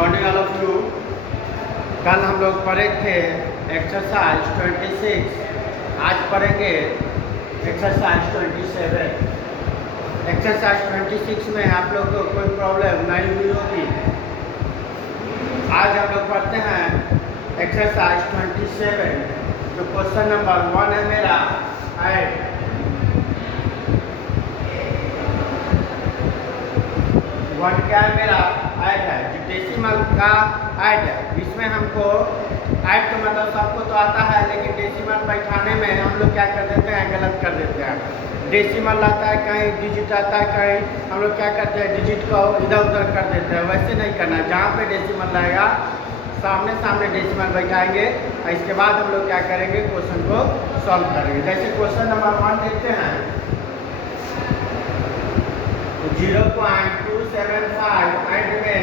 Morning all of you. कल हम लोग पढ़े थे एक्सरसाइज 26, आज पढ़ेंगे एक्सरसाइज 27। एक्सरसाइज 26 में आप लोग को कोई प्रॉब्लम नहीं हुई होगी। आज हम लोग पढ़ते हैं एक्सरसाइज 27, जो क्वेश्चन नंबर 1 है मेरा। ऐड वन क्या है मेरा? ऐड है, जो डेसिमल का ऐड है। इसमें हमको ऐड तो मतलब सबको तो आता है, लेकिन डेसिमल बैठाने में हम लोग क्या कर देते हैं, गलत कर देते हैं। डेसिमल आता है, कहीं डिजिट आता है, कहीं हम लोग क्या करते हैं, डिजिट को इधर उधर कर देते हैं। वैसे नहीं करना है। जहाँ पे डेसिमल रहेगा सामने सामने डेसिमल बैठाएंगे और इसके बाद हम लोग क्या करेंगे, क्वेश्चन को सॉल्व करेंगे। जैसे क्वेश्चन नंबर 1 देखते हैं, 0.275 एंड में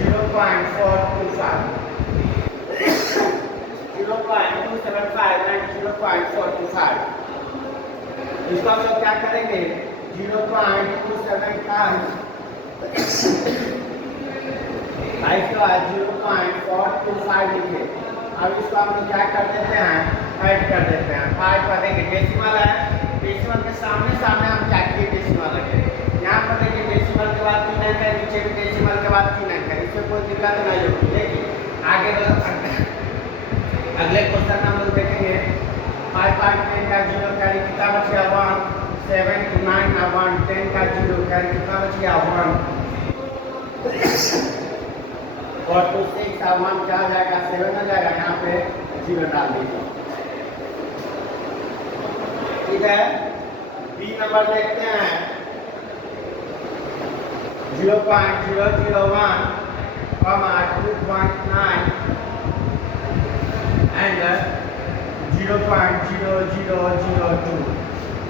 0.425, 0.275 एंड 0.425। इसको हम लोग क्या करेंगे, 0.275 इसके बाद 0.425 लिखे। अब इसको हम लोग क्या कर देते हैं, ऐड कर देते हैं। 5 पर देखिए डेसिमल है, डेसिमल के सामने सामने हम क्या किए, डेसिमल रखे। यहाँ पर देखिए डेसिमल के बाद 3 अंक है, नीचे भी डेसिमल के बाद 3 अंक है। इसमें कोई दिक्कत नहीं होगी। देखिए आगे अगले क्वेश्चन हम लोग देखेंगे। 5 5 10 का 0 कैरी कितना बच गया, 1। 7 to 9 का 1, 10 का 0 कैरी कितना बच गया, 1। 4 to 6 का 1 क्या हो जाएगा, 7 हो जाएगा। यहाँ पे 0 डाल दीजिए। ठीक है। बी नंबर देखते हैं, 0.001, 2.9 एंड 0.0002।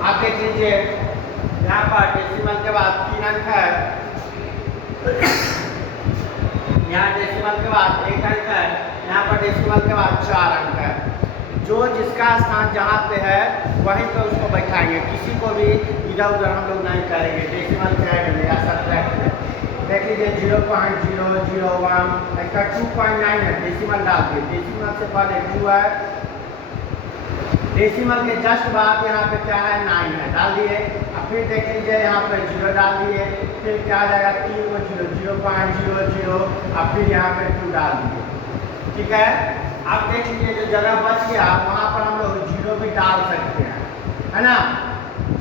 आप देख लीजिए, यहाँ पर डेसिमल के बाद 3 अंक है, यहाँ डेसिमल के बाद 1 अंक है, यहाँ पर डेसिमल के बाद 4 अंक है। जो जिसका स्थान जहाँ पे है वहीं पे उसको बैठाएंगे। किसी को भी इधर उधर हम लोग नहीं करेंगे। डेसिमल के ऐड में या सब्ट्रैक्ट में देख लीजिए 0.001, इसका 2.9 है, डेसिमल डाल दिए। डेसिमल से पहले 2 है, डेसिमल के जस्ट बाद यहाँ पे क्या है, 9 है, डाल दिए। अब फिर देख लीजिए यहाँ पे 0 डाल दिए, फिर क्या आ जाएगा, 3 को 0, 0.00, अब फिर यहाँ पे 2 डाल दिए। ठीक है। अब देख लीजिए जो जगह बच गया वहाँ पर हम लोग 0 भी डाल सकते हैं, है ना।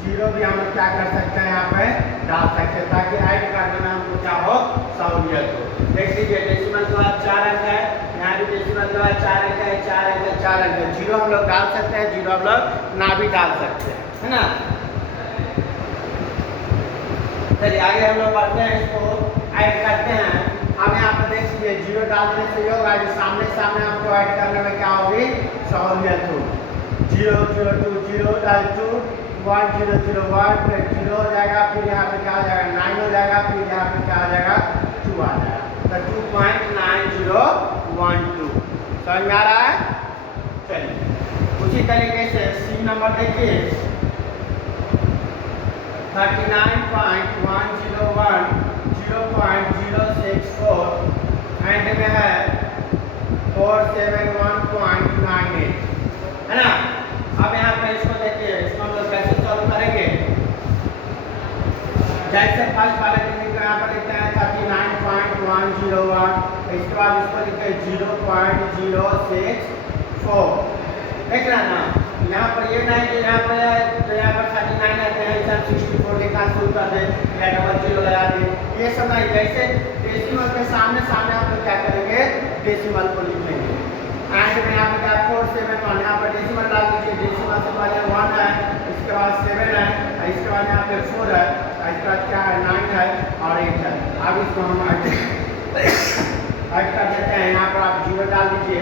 0 भी हम लोग क्या कर सकते हैं, यहाँ पे डाल सकते हैं, ताकि ऐड करने में हमको क्या हो, सहूलियत हो। देख लीजिए डेसिमल के बाद 4 अंक है, यहाँ भी डेसिमल के बाद 4 अंक है, 4 अंक है, 4 अंक है। 0 हम लोग डाल सकते हैं, 0 हम लोग ना भी डाल सकते हैं, है ना। चलिए आगे हम लोग बढ़ते हैं, इसको ऐड करते हैं। अब यहाँ पर देख लीजिए 0 डाल देने से ये होगा, जो सामने सामने हमको ऐड करने में क्या होगी, सहूलियत होगी। 0 0 2 0 2 1 0 0 1, फिर 0 हो जाएगा, फिर यहाँ पे क्या हो जाएगा, 9 हो जाएगा, फिर यहाँ पे क्या आ जाएगा, 2 आ जाएगा। तो 2.9012 समझ में आ रहा है। चलिए उसी तरीके से सी नंबर देखिए, 39.101, 0.064 एंड में है 471.98, है ना। अब यहाँ पे इसको देखिए, इसको हम लोग कैसे सॉल्व करेंगे। जैसे फर्स्ट वाले डिजिट को यहाँ पर लिखते हैं 39.101, इसके बाद इसको लिखते हैं 0.064। देख रहे हैं ना, यहाँ पर ये नहीं कि यहाँ पर 39 आते हैं, 64 लिखना शुरू कर दे या डबल 0 लगा दे, ये सब नहीं। जैसे डेसिमल के सामने सामने हम लोग क्या करेंगे, डेसिमल को लिखेंगे। एंड में यहाँ पर क्या 471, यहाँ पर डेसिमल डाल दीजिए। डेसिमल से पहले 1 है, इसके बाद 7 है, इसके बाद यहाँ पे 4 है, इसके बाद क्या है, 9 है और 8 है। अब इसको हम ऐड कर देते हैं। यहाँ पर आप 0 डाल दीजिए,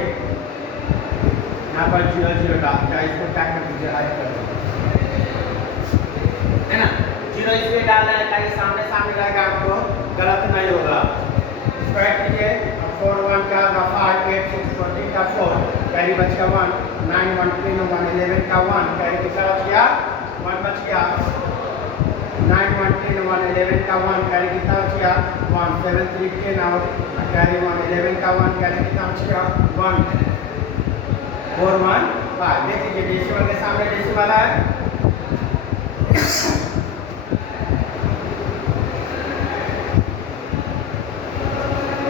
यहाँ पर 0 0 डाल दिया। इसको क्या कर दीजिए, ऐड कर दीजिए, है ना। 0 इसलिए डालना है ताकि सामने सामने रहेगा, आपको गलत नहीं होगा। इसको ऐड कीजिए। 4 1 का 5 8 6 14 का 4 कैरी बच गया 1, 9 1 3 1 11 का 1 कैरी कितना बच गया, 1 बच गया। 9 1 10 1 11 का 1 कैरी कितना बचेगा 1 7 3 10 और कैरी 1 11 का 1 कैरी कितना बचेगा 1 4 1 5। देख लीजिए डेसिमल के सामने डेसिमल है।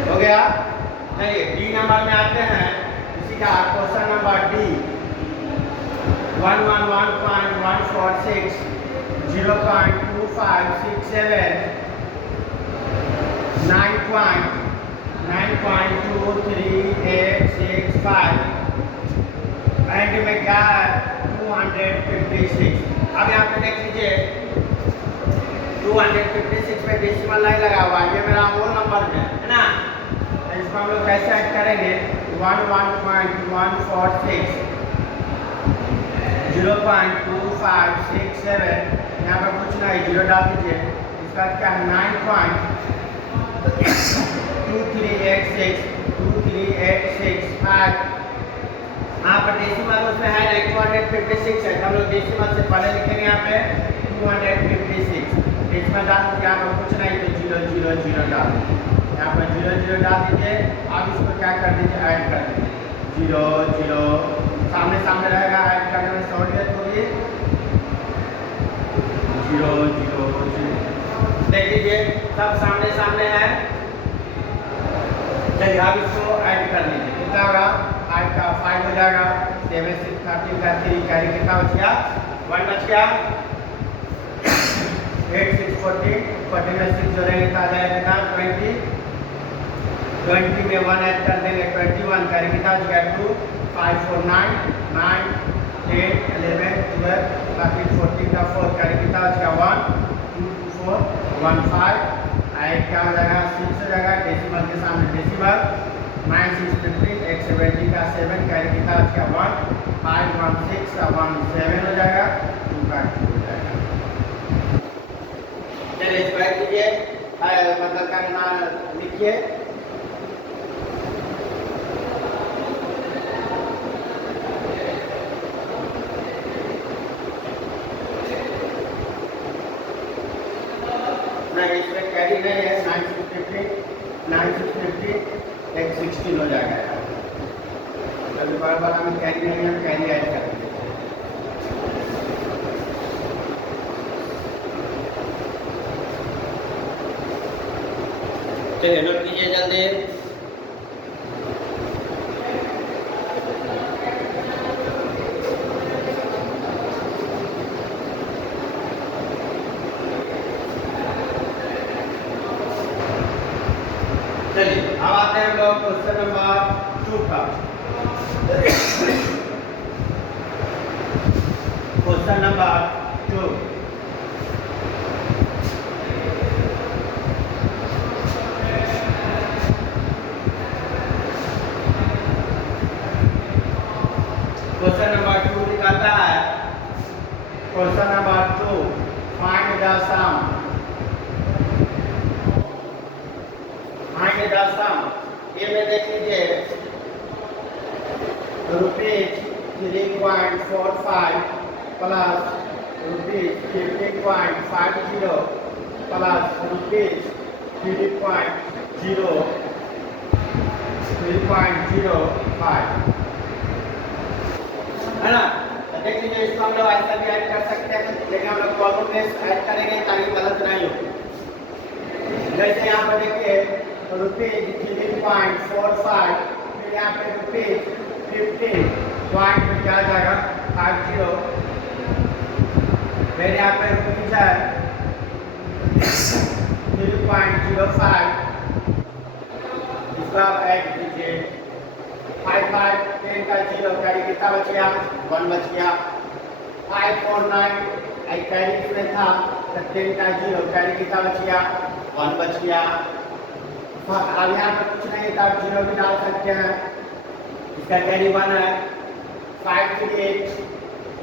हो गया। चलिए डी नंबर में आते हैं। इसी का क्वेश्चन नंबर डी 111.146 0.2567 9.23865 एंड में क्या है 256। अब यहाँ पे देख लीजिए 256 में डेसिमल नहीं लगा हुआ, ये मेरा होल नंबर में है ना। इसको हम लोग कैसे ऐड करेंगे 11.146 0.2567 यहाँ पर कुछ नहीं जीरो डाल दीजिए। इसका क्या है 9.2386 यहाँ पर डेसिमल उसमें है 256 है, हम लोग डेसिमल से पहले लिखेंगे यहाँ पे 256। डेसिमल डाल दीजिए, यहाँ पर कुछ नहीं तो 0 0 0 डाल दीजिए, यहाँ पर 0 0 डाल दीजिए। अब इसको क्या कर दीजिए ऐड कर दीजिए 0 0 सामने सामने रहेगा, ऐड करने में सहूलियत होगी 0 0 0। देख लीजिए सब सामने सामने है। चलिए अब इसको ऐड कर लीजिए, कितना होगा 5 का 5 हो जाएगा 7 6 13 का 3 कैरी कितना बच गया 1 बच गया 8 6 14 14 में 6 जोड़ेंगे तो आ जाएगा कितना 20 में 1 ऐड कर देंगे 21 कैरी कितना बच गया 2 5 4 9 9 10 11 12 13 14 का 4 कैरी कितना बच गया 1 2 4 1 5 ऐड क्या हो जाएगा 6 हो जाएगा। डेसिमल के सामने डेसिमल 9 6 15 1 70 का 7 कैरी कितना बच गया 1 5 1 6 का 1 7 हो जाएगा 2 का 2 हो जाएगा। चलिए इसको ऐड कीजिए, मतलब करना लिखिए इसमें कैरी नहीं है 9 6 15 एक 16 हो जाएगा। जब बार हमें कैरी नहीं है कैरी ऐड कर देंगे। चलिए नोट कीजिए जल्दी। चलिए अब आते हैं हम लोग क्वेश्चन नंबर 2 का। क्वेश्चन नंबर 2 क्वेश्चन नंबर 2 दिखाता है। Question number 2 find the sum. Find the sum ये में देख लीजिए rupees 3.45 plus rupees 15.50 plus rupees 3.05 है ना। देख लीजिए इसको हम लोग ऐसा भी ऐड कर सकते हैं, लेकिन हम लोग कॉलम में ऐड करेंगे ताकि गलत नहीं हो। जैसे यहाँ पर देखिए रुपीज 3.45 फिर यहाँ पे रुपीज 15 पॉइंट में क्या जाएगा 50 फिर यहाँ पे रुपीज है 3.05 इसका ऐड कीजिए 5 5 10 का 0 कैरी कितना बच गया 1 बच गया 5 4 9 कैरी इसमें था 10 का 0 कैरी कितना बच गया 1 बच गया। अब यहाँ पर कुछ नहीं था 0 भी डाल सकते हैं, इसका कैरी 1 है 5 3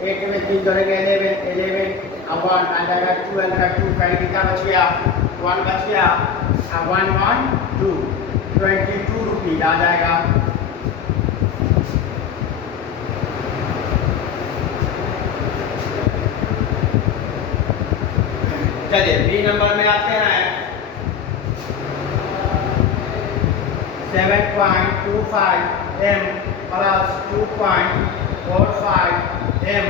8 में 3 जोड़ेंगे 11 अब 1 आ जाएगा 12 का 2 कैरी कितना बच गया 1 बच गया 1 1 2 22 रुपीज आ जाएगा। चलिए बी नंबर में आते हैं 7.25 m प्लस 2.45 m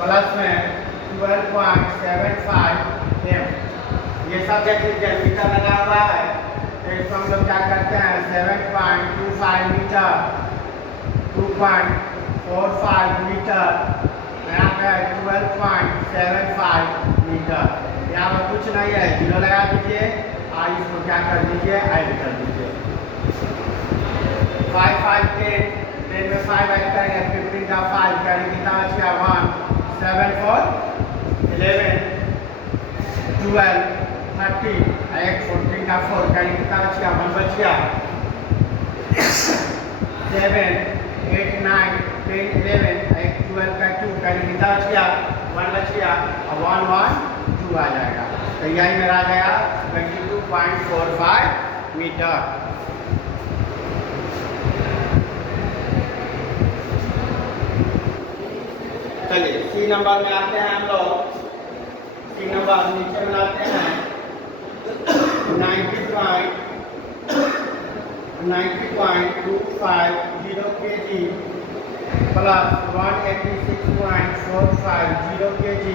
प्लस में 12.75 m। ये सब देखिए मीटर लगा हुआ है, तो इसको हम लोग क्या करते हैं 7.25 मीटर 2.45 मीटर, यहाँ पे 12.75 मीटर। यहाँ पर कुछ नहीं है, जीरो लगा दीजिए और इसको क्या कर दीजिए ऐड कर दीजिए। 5 5 10 10 में 5 ऐड करेंगे 15 का 5 करेंगे कितना बचा 1 7 4 11 12 13 एक 14 का 4 करेंगे कितना बचा 1 बचा 7 8 9 10 11 एक 12 का 2 करेंगे कितना बचा 1 बचा और 1 1 2 आ जाएगा। तो यही मेरा आ गया 22.45 मीटर। चलिए सी नंबर में आते हैं हम लोग। सी नंबर नीचे बनाते हैं 90.250 kg plus 186.450 kg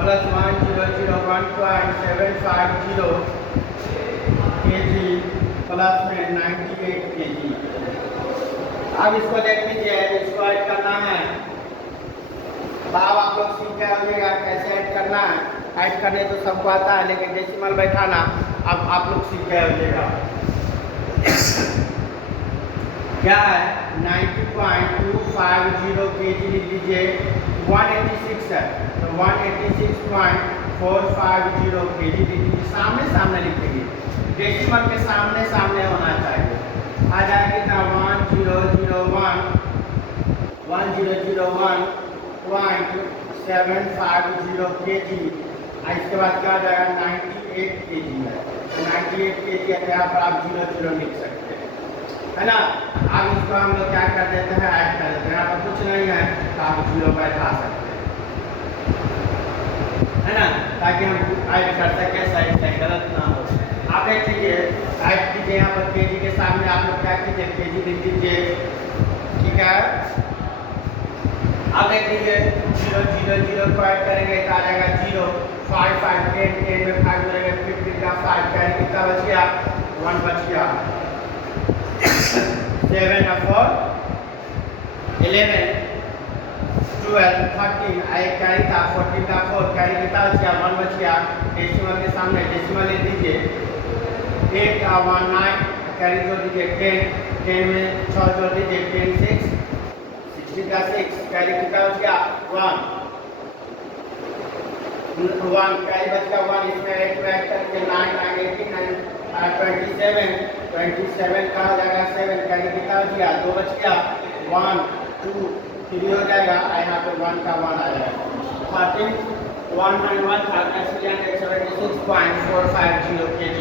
plus 1001.750 kg plus में 98 kg। अब इसको देख लीजिए, इसको ऐड करना है। भाव आप लोग सीख गए होंगे कैसे ऐड करना है। ऐड करने तो सबको आता है, लेकिन डेसिमल बैठाना अब आप लोग सीख गए होंगे। क्या है 90.250 kg लिख लीजिए, 186 है तो 186.450 kg लिख लीजिए। सामने सामने लिखेंगे, डेसिमल के सामने सामने होना चाहिए। आ जाएगा कितना 1001.750 kg। इसके बाद क्या आ जाएगा 98 kg है, 98 kg है, यहाँ पर आप 00 लिख सकते हैं, है ना। अब इसको हम लोग क्या कर देते हैं ऐड कर देते हैं। यहाँ पर कुछ नहीं है तो आप 0 बैठा सकते हैं, है ना, ताकि हम ऐड कर सकें सही से गलत ना हो। आप देख लीजिए ऐड कीजिए, यहाँ पर केजी के सामने आप लोग क्या कीजिए केजी लिख दीजिए, ठीक है। अब देख लीजिए 0 0 0 को ऐड करेंगे तो आ जाएगा 0 5 5 10 10 में 5 मिलेगा 15 का 5 करेंगे कितना बच गया 1 बच गया 7 और 4 11 12 13 एक कैरी था 14 का 4 कैरी कितना बच गया 1 बच गया। डेसिमल के सामने डेसिमल लिख दीजिए 8 का 1 9 कैरी जोड़ दीजिए 10 10 में 6 जोड़ दीजिए 10 6 16 का 6 कैरी कितना बच गया 1 कैरी बच गया 1। इसमें 8 को ऐड करके 9 9 18 27 27 का हो जाएगा 7 कैरी कितना बच गया 2 बच गया 1 2 3 हो जाएगा, यहाँ पे 1 का 1 आ जाएगा 13 176.450 kg।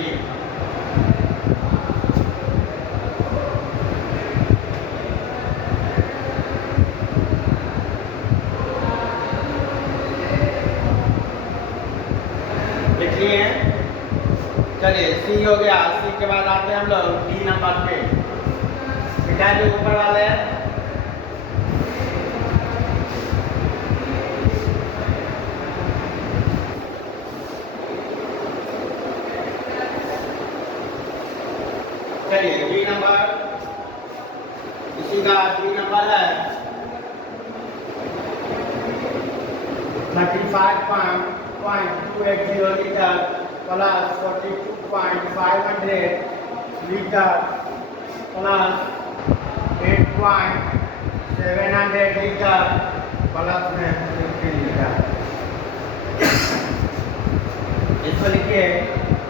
लिखिए, चलिए सी हो गया। सी के बाद आते हैं हम लोग डी नंबर पे। बेटा जो ऊपर वाले हैं चलिए बी नंबर, इसी का बी नंबर है 35.280 litre plus 42.500 litre plus 8.700 litre plus में 15 लीटर। इसको लिखिए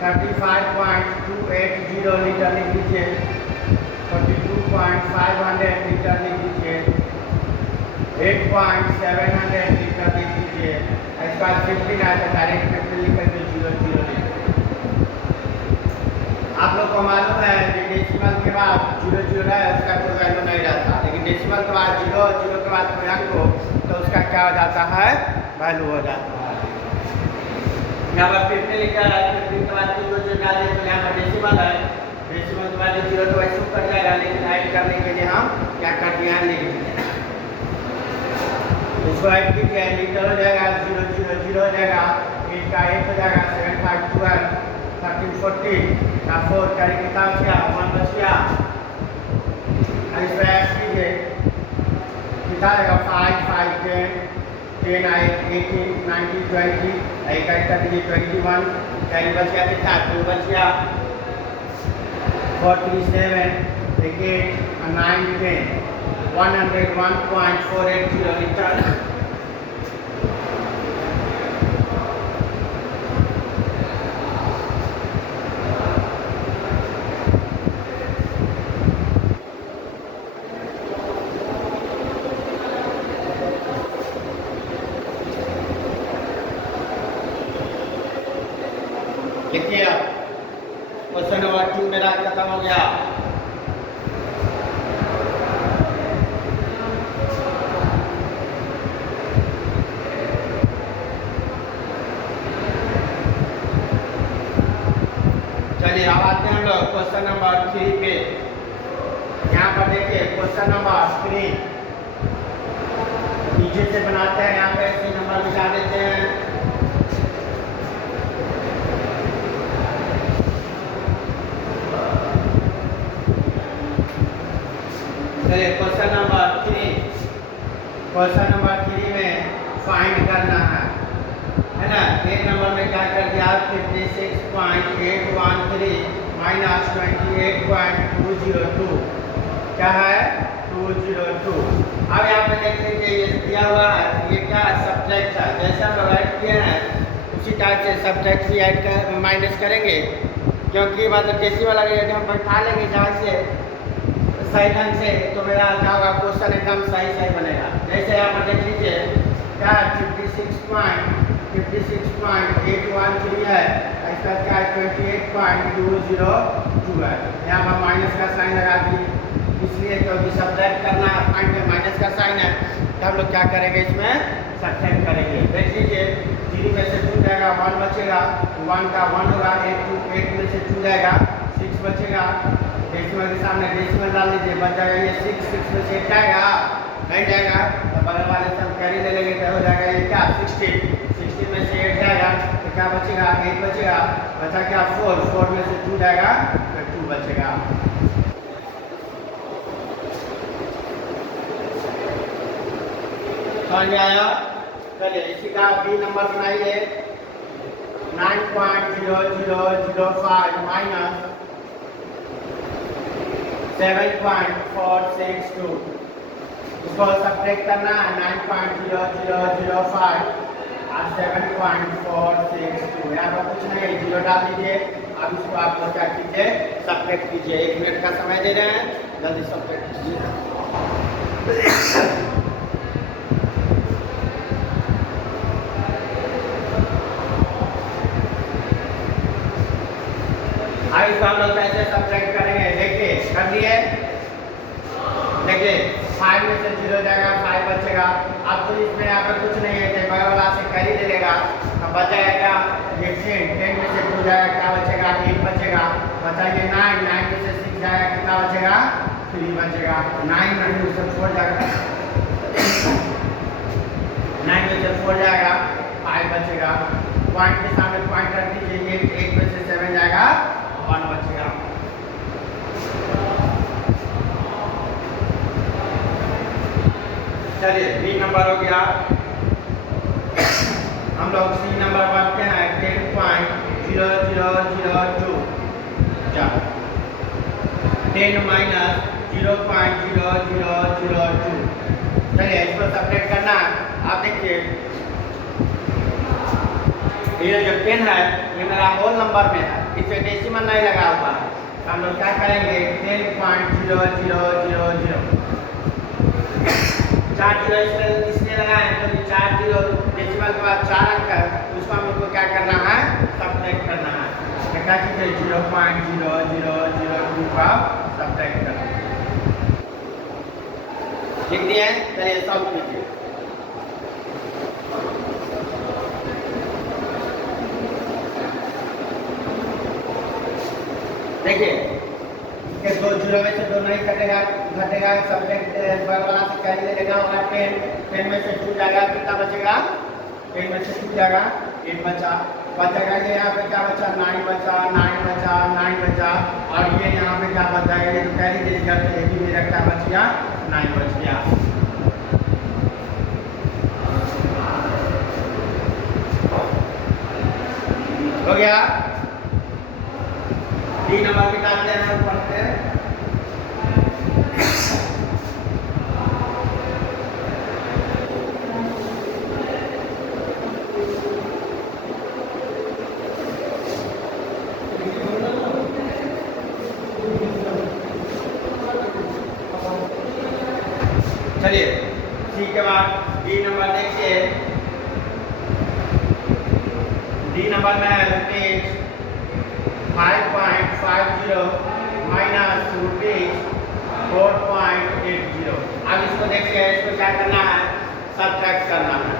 35.280 लीटर लिख लीजिए, 42.500 लीटर लिख लीजिए, 8.700 लीटर लिख लीजिए। इसके बाद 15 आया तो डायरेक्ट 15 लिख करके 0 0 लिख। आप लोग को मालूम है कि डेसिमल के बाद 0 0 है उसका कोई वैल्यू नहीं रहता, लेकिन डेसिमल के बाद 0 0 के बाद कोई अंक हो तो उसका क्या हो जाता है वैल्यू हो जाता है। यहाँ पर 50 लिखा है, 50 के बाद 2 जो डाल दें तो यहाँ पर डेसिमल है, डेसिमल के बाद 0 तो वैसे कट जाएगा, लेकिन ऐड करने के लिए हम क्या कर दिए हैं, लिख दिए। इसको ऐड कीजिए, लीटर हो जाएगा 0 0 0 हो जाएगा, 8 का 8 हो जाएगा, 7 5 12, 13 14 का 4 कैरी कितना बच गया, 1 बच गया। इसको ऐड कीजिए, कितना आएगा 5 5 10 10 18 19 20, एक ऐड कर दीजिए 21, कैरी बच गया कितना, 2 बच गया, 4 3 7 8 9 10, 101.480 लीटर। लिखिए अब क्वेश्चन नंबर 2 मेरा खत्म हो गया। चलिए अब आते हैं हम लोग क्वेश्चन नंबर 3 पे। यहाँ पर देखिए क्वेश्चन नंबर 3 नीचे से बनाते हैं, यहाँ पे ऐसे नंबर मिटा देते हैं। चलिए क्वेश्चन नंबर 3, क्वेश्चन नंबर 3 में फाइंड करना है ना। एक नंबर में क्या कर दिया, 56.813 माइनस 28.202 क्या है 202। अब यहाँ पे देख लीजिए ये दिया हुआ है, ये क्या सब्ट्रैक्ट है, जैसे हम लोग ऐड किए हैं उसी टाइप से सब्ट्रैक्ट भी ऐड कर माइनस करेंगे, क्योंकि मतलब डेसिमल वाला यदि हम बैठा लेंगे जहाँ से सही ढंग से तो मेरा क्या होगा, क्वेश्चन एकदम सही सही बनेगा। जैसे यहाँ पर देख लीजिए क्या 56.813 है, इसका क्या है 28.202 है। यहाँ पर माइनस का साइन लगा दिए, इसलिए क्योंकि सब्ट्रैक्ट करना है, फाइंड में माइनस का साइन है, तो हम लोग क्या करेंगे इसमें सब्ट्रैक्ट करेंगे। देख लीजिए 3 में से 2 जाएगा, 1 बचेगा, 1 का 1 होगा, 8 में से 2 जाएगा, 6 बचेगा, डेसिमल के सामने डेसिमल डाल लीजिए, बच जाएगा ये 6 में से 8 जाएगा, नहीं जाएगा तो बगल वाले से हम कैरी ले लेंगे, तो हो जाएगा ये क्या 16 में से 8 जाएगा तो क्या बचेगा, 8 बचेगा, बचा क्या 4 में से 2 जाएगा तो 2 बचेगा। समझ आया। चलिए इसी का बी नंबर बनाइए, 9.0005 माइनस 7.462, इसको सब्ट्रैक्ट करना है 9.0005 और 7.462, यहाँ पर कुछ नहीं है, 0 डाल दीजिए। अब इसको आप लोग क्या कीजिए सब्ट्रैक्ट कीजिए, 1 मिनट का समय दे रहे हैं, जल्दी सब्ट्रैक्ट कीजिए। अब इसको हम लोग कैसे सब्ट्रैक्ट करेंगे, देखिए कर लिए, देखिए 5 में से 0 जाएगा, 5 बचेगा। अब तो इसमें यहाँ पर कुछ नहीं है, बगल वाला से कैरी ले लेगा, अब बचाएगा ये 10 में से 2 जाएगा, क्या बचेगा 8 बचेगा, बचाइए 9 में से 6 जाएगा, कितना बचेगा 3 बचेगा, 9 में से 4 जाएगा, 9 में से 4 जाएगा, 5 बचेगा, पॉइंट के सामने पॉइंट रख दीजिए, ये 8 में से 7 जाएगा, 1 बचेगा। चलिए बी नंबर हो गया। हम लोग सी नंबर बढ़ते हैं, 10.0002 10 माइनस 0.0002। चलिए इसको सब्ट्रैक्ट करना है। आप देखिए ये जो 10 है ये मेरा होल नंबर में है, इसमें डेसिमल नहीं लगा हुआ है, हम लोग क्या करेंगे 10.0000 4 जीरो इसलिए लगाए तो 4 जीरो डेसिमल के बाद 4 अंक है, उसको हम लोग को क्या करना है सब्ट्रैक्ट करना है, तो क्या कीजिए 0.0002 का सब्ट्रैक्ट करना है, लिख दिए। चलिए सॉल्व कीजिए। जीरो में से 2 नहीं कटेगा, घटेगा, सब्जेक्ट बगल वाला से कैरी ले लेना होगा 10, 10 में से 2 जाएगा, कितना बचेगा, 10 में से 2 जाएगा, 8 बचा, बचेगा ये यहाँ पे क्या बचा, 9 बचा, 9 बचा, 9 बचा, और ये यहाँ पे क्या बच जाएगा, ये तो कैरी दे दिया, तो ये भी मेरा क्या बच गया, 9 बच गया। हो गया। 3 नंबर निकालते हैं और पढ़ते हैं। चलिए सी के बाद डी नंबर देखिए। डी नंबर में है रुपीज 5.50 माइनस रुपीज 4.80। अब इसको देखिए, इसको क्या करना है, सब्ट्रैक्ट करना है।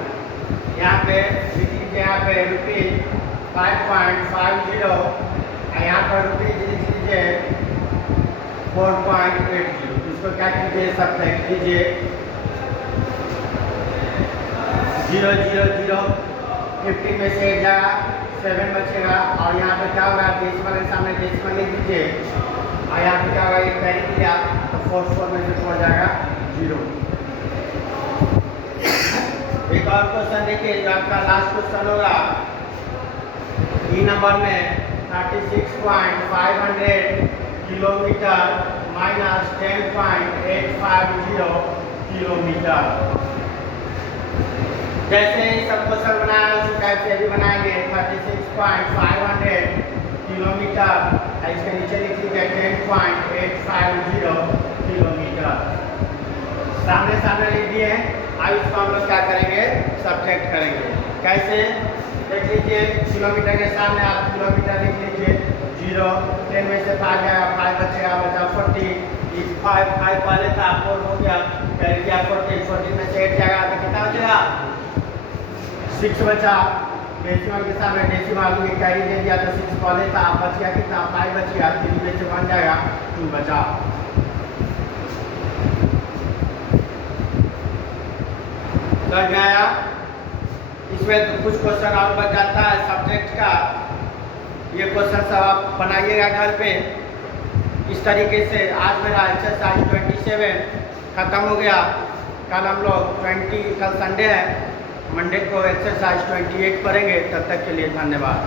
यहाँ पे लिखिए, यहाँ पे रुपीज 5.50 और यहाँ पर रुपीज लिख लीजिए 4.80। इसको क्या कीजिए, सब्ट्रैक्ट कीजिए। 0 0 0 50 में से 1 जाएगा, 7 बचेगा, और यहाँ पे क्या होगा, डेसिमल के सामने डेसिमल लिख दीजिए, और यहाँ पे क्या होगा, एक कैरी किया तो 4 में से 4 जाएगा 0। एक और क्वेश्चन देखिए, जो आपका लास्ट क्वेश्चन होगा ई नंबर में 36.500 किलोमीटर माइनस 10.850 किलोमीटर। जैसे ही सब क्वेश्चन बनाया उसी टाइप से भी बनाएंगे। 36.500 किलोमीटर, इसके नीचे लिख लीजिए 10.850 किलोमीटर। सामने सामने लिख दिए। अब इसको हम लोग क्या करेंगे, सब्ट्रैक्ट करेंगे। कैसे, देख लीजिए, किलोमीटर के सामने आप किलोमीटर लिख लीजिए 0, 10 में से 5 जाएगा, 5 बचेगा, बचा 40, 5 पहले था, 4 हो गया, कैरी किया 40, 40 में से 8 जाएगा तो कितना बचेगा, 6 बचा। डेसिमल के सामने डेसिमल में कैरी दे दिया तो 6 पहले था, बच गया कितना, 5 बच गया, 3 में से 1 जाएगा, 2 बचा। समझ में आया। इसमें तो कुछ क्वेश्चन और बच जाता है सब्जेक्ट का। ये क्वेश्चन सब आप बनाइएगा घर पे इस तरीके से। आज मेरा एक्सरसाइज 27 खत्म हो गया। कल हम लोग 20, कल संडे है, मंडे को एक्सरसाइज 28 करेंगे। तब तक के लिए धन्यवाद।